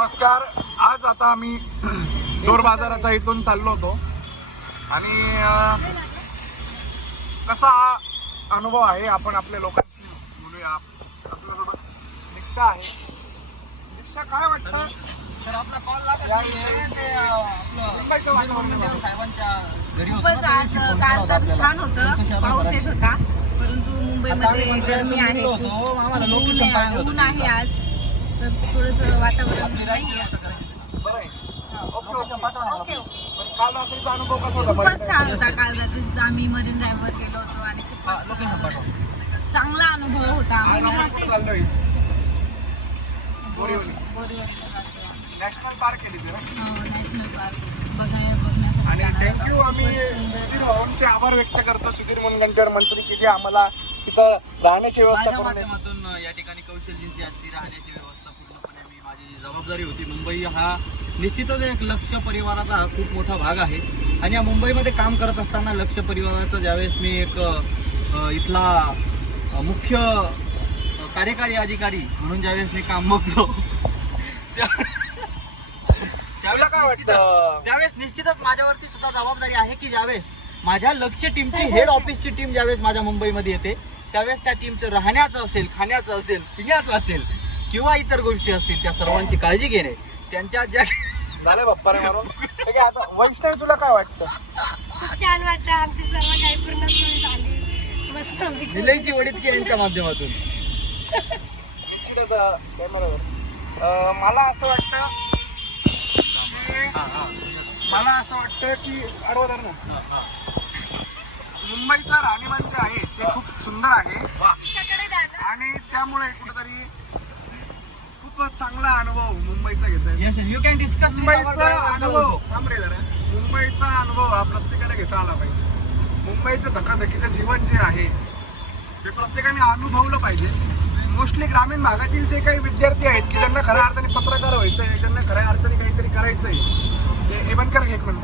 नमस्कार. आज आता आम्ही चोर बाजाराच्या इथून चाललो होतो. आणि कसा हा अनुभव आहे? आपण आपल्या लोकांशी बोलूया. आपल्यासोबत रिक्षा आहे. रिक्षा काय वाटतं? सर आपला कॉल खूपच ना, आज काल तर छान. होतं. पाऊस येत होता. परंतु मुंबईमध्ये गरमी आहे. ऊन आहे-. आज. तर थोडस वातावरण नाही ओके ओके काल रात्रीचा अनुभव कसा होता खूपच छान होता काल रात्री आम्ही मरीन ड्राईव्हवर गेलो होतो आणि हा, खूपच. चांगला अनुभव होता आज आम्हाला. आपण कुठं चाललोय बोरिवली बोरीवलीला जातो आम्ही. नॅशनल पार्क आहे तिथे ना हो, नॅशनल पार्क बघाय बघण्यासाठी आणि थँक्यू. आम्ही. सुधीर भाऊंचे आभार व्यक्त करतो सुधीर मुनगंटीवार मंत्री की जे आम्हाला तिथं राहण्याची व्यवस्था करून देतात. या ठिकाणी कौशलजींची आजची राहण्याची व्यवस्था पूर्णपणे मी माझी जबाबदारी होती. मुंबई हा निश्चितच एक लक्ष परिवाराचा खूप मोठा भाग आहे. आणि या मुंबईमध्ये काम करत असताना लक्ष परिवाराचा ज्यावेळेस मी एक इथला मुख्य कार्यकारी अधिकारी म्हणून ज्यावेळेस मी काम बघतो त्यावेळेस त्यावेळेस निश्चितच माझ्यावरती सुद्धा जबाबदारी आहे की ज्यावेळेस माझ्या लक्ष टीमची हेड ऑफिसची टीम ज्यावेळेस माझ्या मुंबईमध्ये येते त्यावेळेस त्या टीमचं राहण्याचं असेल खाण्याचं असेल पिण्याचं असेल किंवा इतर गोष्टी असतील त्या सर्वांची काळजी घेणे. त्यांच्या ज्या झालं बाप्पा रे मारून आता वैष्णवी तुला काय वाटतं? खूप छान वाटतं आमची सर्व काही पूर्ण सोय झाली. मस्त यांच्या माध्यमातून. निश्चितच अं, कॅमेरावर अं, मला असं वाटतं की मला असं वाटतं की अडवदार ना मुंबईचं राहणीमान जे आहे ते खूप सुंदर आहे. आणि त्यामुळे कुठेतरी खूप चांगला अनुभव मुंबईचा घेत यू कॅन डिस्कस मुंबईचा अनुभव. मुंबईचा अनुभव हा प्रत्येकाने घेता आला पाहिजे. मुंबईचं धकाधकीचं जीवन जे आहे ते प्रत्येकाने अनुभवलं पाहिजे. मोस्टली ग्रामीण भागातील जे काही विद्यार्थी आहेत की ज्यांना खऱ्या अर्थाने पत्रकार व्हायचं आहे ज्यांना खऱ्या अर्थाने काहीतरी करायचं आहे ते हे बंद कर एक थांब.